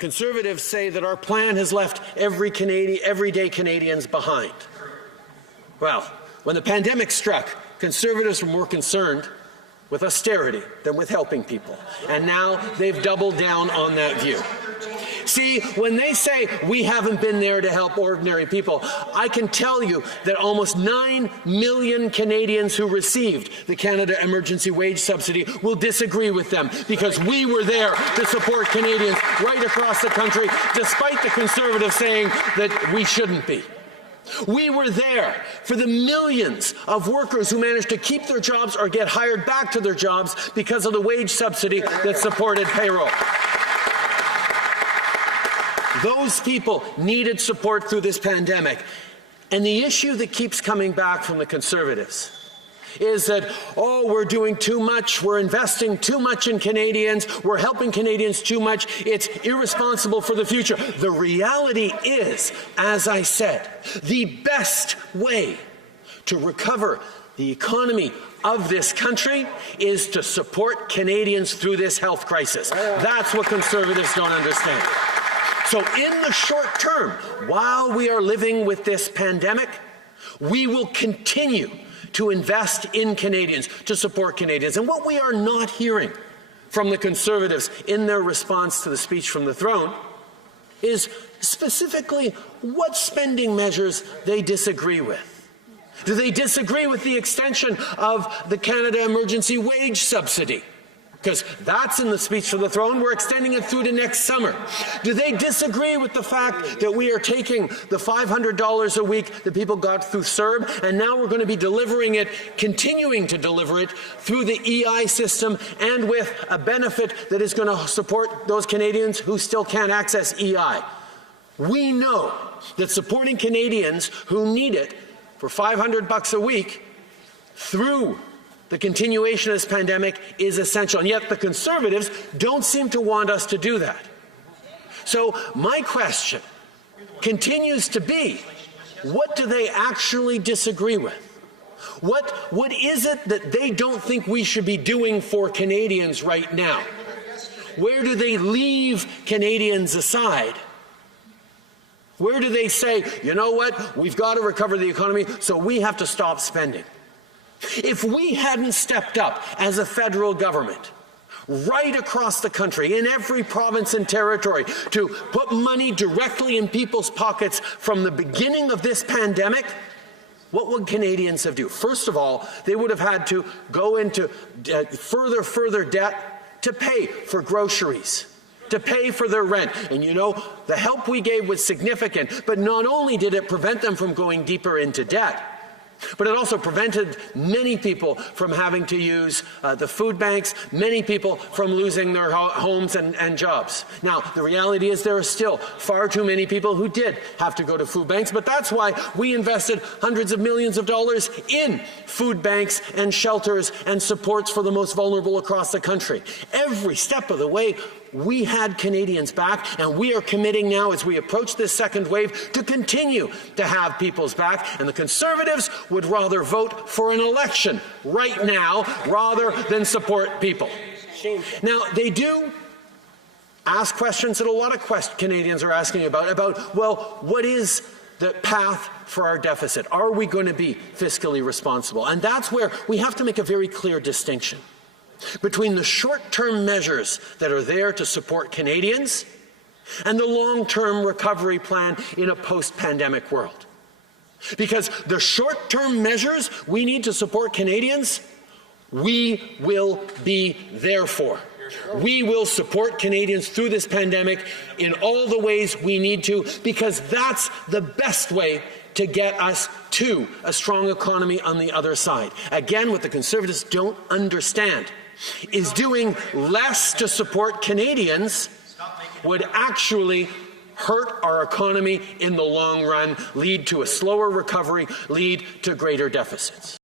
Conservatives say that our plan has left everyday Canadians behind. Well, when the pandemic struck, Conservatives were more concerned with austerity than with helping people. And now they've doubled down on that view. See, when they say we haven't been there to help ordinary people, I can tell you that almost 9 million Canadians who received the Canada Emergency Wage Subsidy will disagree with them, because we were there to support Canadians right across the country, despite the Conservatives saying that we shouldn't be. We were there for the millions of workers who managed to keep their jobs or get hired back to their jobs because of the wage subsidy that supported payroll. Those people needed support through this pandemic. And the issue that keeps coming back from the Conservatives is that, oh, we're doing too much, we're investing too much in Canadians, we're helping Canadians too much, it's irresponsible for the future. The reality is, as I said, the best way to recover the economy of this country is to support Canadians through this health crisis. That's what Conservatives don't understand. So in the short term, while we are living with this pandemic, we will continue to invest in Canadians, to support Canadians. And what we are not hearing from the Conservatives in their response to the speech from the throne is specifically what spending measures they disagree with. Do they disagree with the extension of the Canada Emergency Wage Subsidy? Because that's in the speech from the throne. We're extending it through to next summer. Do they disagree with the fact that we are taking the $500 a week that people got through CERB, and now we're going to be delivering it, continuing to deliver it through the EI system, and with a benefit that is going to support those Canadians who still can't access EI? We know that supporting Canadians who need it for $500 a week through the continuation of this pandemic is essential, and yet the Conservatives don't seem to want us to do that. So my question continues to be, what do they actually disagree with? What is it that they don't think we should be doing for Canadians right now? Where do they leave Canadians aside? Where do they say, you know what, we've got to recover the economy, so we have to stop spending? If we hadn't stepped up as a federal government right across the country, in every province and territory, to put money directly in people's pockets from the beginning of this pandemic, what would Canadians have done? First of all, they would have had to go into further debt to pay for groceries, to pay for their rent. And you know, the help we gave was significant, but not only did it prevent them from going deeper into debt, but it also prevented many people from having to use the food banks, many people from losing their homes and jobs. Now, the reality is there are still far too many people who did have to go to food banks, but that's why we invested hundreds of millions of dollars in food banks and shelters and supports for the most vulnerable across the country. Every step of the way, we had Canadians back, and we are committing now, as we approach this second wave, to continue to have people's back. And the Conservatives would rather vote for an election right now rather than support people. Now, they do ask questions that a lot of Canadians are asking about, well, what is the path for our deficit? Are we going to be fiscally responsible? And that's where we have to make a very clear distinction between the short-term measures that are there to support Canadians and the long-term recovery plan in a post-pandemic world. Because the short-term measures we need to support Canadians, we will be there for. We will support Canadians through this pandemic in all the ways we need to, because that's the best way to get us to a strong economy on the other side. Again, what the Conservatives don't understand is doing less to support Canadians would actually hurt our economy in the long run, lead to a slower recovery, lead to greater deficits.